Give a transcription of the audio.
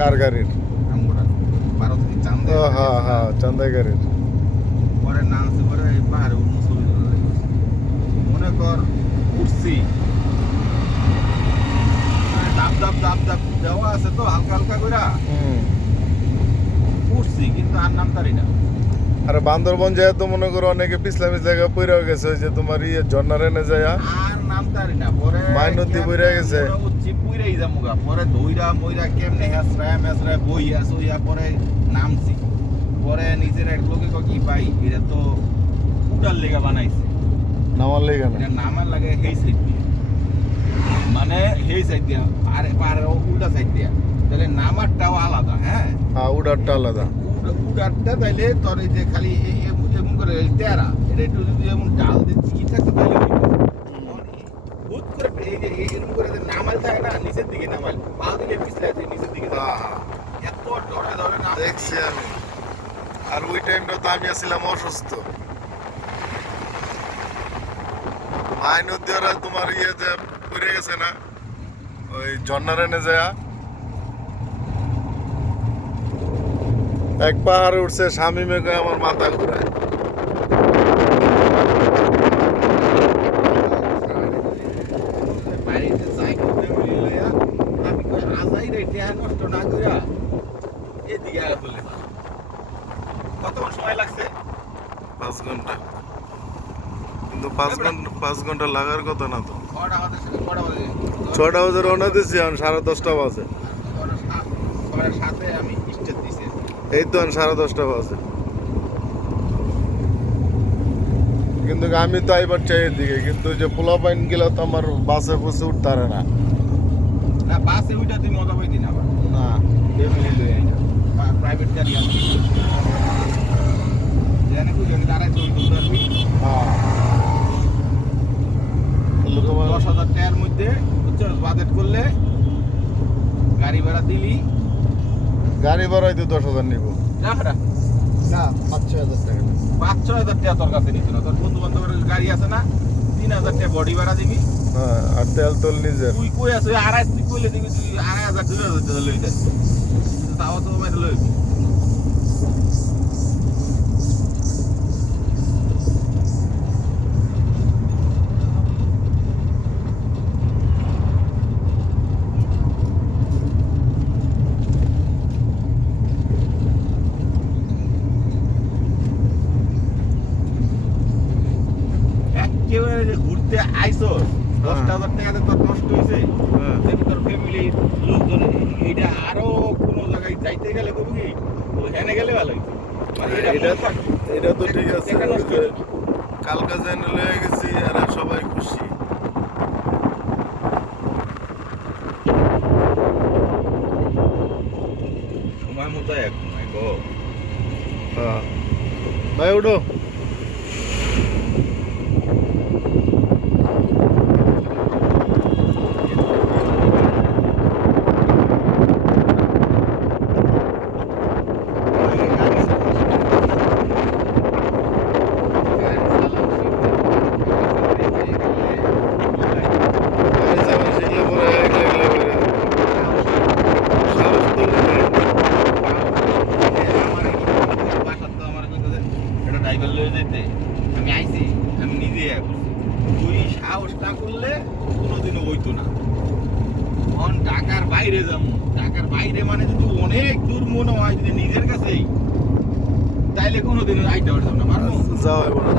কার গাড়ির? আমরা ভারত থেকে চান্দা ও হ্যাঁ হ্যাঁ, চান্দাই গাড়ির। পরে নামছি, পরে এই পাহাড়ে অন্য ছবি তোলা লাগছে। মনে কর উঠছি, দাপ দাপ দাপ দাপ দেওয়া আছে তো হালকা হালকা করে উঠছি, কিন্তু আর নামতারি না। আরে বান্দরবন যায় তো মনে করো অনেকে পিছলা পিছলা পইরা গেছে, ওই যে তোমার ইয়ে ঝর্ণার এনে যায় আর নামতারি না। পরে মাই নদী পইরা গেছে। উঠছি পুইরাই যামুগা, পরে ধইরা মইরা কেমনে হেসরায় মেসরায় বইয়া সইয়া পরে নামছি। পরে নিজের এক লোকে কি পাই, এটা তো উঠার লেগা বানাইছে, নামার লেগে না। এটা নামার লাগে হেই সাইড দিয়ে, মানে হেই সাইড দিয়া আর পারে উল্টা সাইড দিয়া, তাহলে নামারটাও আলাদা। হ্যাঁ হ্যাঁ, উডারটা আলাদা। উডারটা তাইলে তোর এই যে খালি এমন করে তেরা, এটা একটু যদি এমন ডাল দিয়ে চিকি থাকতো তাইলে হুট করে এই যে এরকম করে যে নামাল থাকে না, নিচের দিকে নামাল, পা দিকে পিছলে আছে নিচের দিকে, এত ধরে ধরে না দেখছি আমি। আর ওই টাইমটা তো আমি আসছিলাম অসুস্থ। মাই নদী ওরা তোমার ইয়ে যে পড়ে গেছে না, ওই ঝর্ণার এনে যায় এক পাহাড়ে উঠছে, স্বামী মেঘে আমার মাথা ঘুরায়। বাড়িতে যাই করতে লইয়া আমি কই আজাই রে টেহা নষ্ট না কইরা এদিকে আয়া বলে। কতক্ষণ সময় লাগছে? 5 ঘন্টা। কিন্তু 5 ঘন্টা লাগার কথা না তো। কটা বাজে? 6টা বাজে রওনা দিচ্ছি, এখন 10:30 বাজে। ছয়টা সাথে আমি স্টেট দিছি। এই তো এখন 10:30 বাজে। কিন্তু আমি তো এবার চাই এদিকে, কিন্তু যে পোলা পাইন গেলে তো আমার বাসে বসে উঠতে পারে না। না বাসে উইটা তুই মজা পাইতি না আবার। না, ফ্যামিলি লই আইনা প্রাইভেট গাড়ি আছে, জানে কই জানি দাঁড়াই তুই তুলতে পারবি। হ্যাঁ, তাহলে তোমার 10,000 টাকার মধ্যে বুঝছো বাজেট করলে গাড়ি ভাড়া দিলি গাড়ি ভাড়াই তো 10,000 নিব। না না না, 5-6 হাজার টাকা। 5-6 হাজার টাকা তোর কাছে নিত না, তোর বন্ধু বান্ধবের গাড়ি আছে না, 3,000 টাকা বডি ভাড়া দিবি। হ্যাঁ, আর তেল তোল নিজের। তুই কই আছিস? আড়াই তুই কইলে দিবি, তুই 2,500 2,000 টাকা লই যাস, তাও তো মেরে লইবি। একেবারে যে ঘুরতে আইসোস, 10,000 টাকাতে তোর নষ্ট হয়েছে, দেখি তোর ফ্যামিলির লোকজন এইটা আরো কোনো জায়গায় যাইতে গেলে করবি কি হেনে গেলে ভালো হইতো। মানে এটা তো ঠিক আছে, টাকা নষ্ট ওই যে হইতো। কালকা যেন লয়ে গেছি, এরা সবাই খুশি। সময় মতো এখন গো। হ্যাঁ ভাই, উঠো। গাড়ি চালানো শিখলে পরে একলা একলা বেরোয় যাবে। সাহস তো নেই। ড্রাইভার লয়ে যেতে আমি আইছি, আমি নিজে তুই সাহস না করলে কোনোদিনও হইতো না। এখন ঢাকার বাইরে যাবো, ঢাকার বাইরে মানে যদি অনেক দূর মনে হয় যদি নিজের কাছেই, তাইলে কোনোদিনও আইতে পারতাম না, পারবো? যাওয়া হবে না।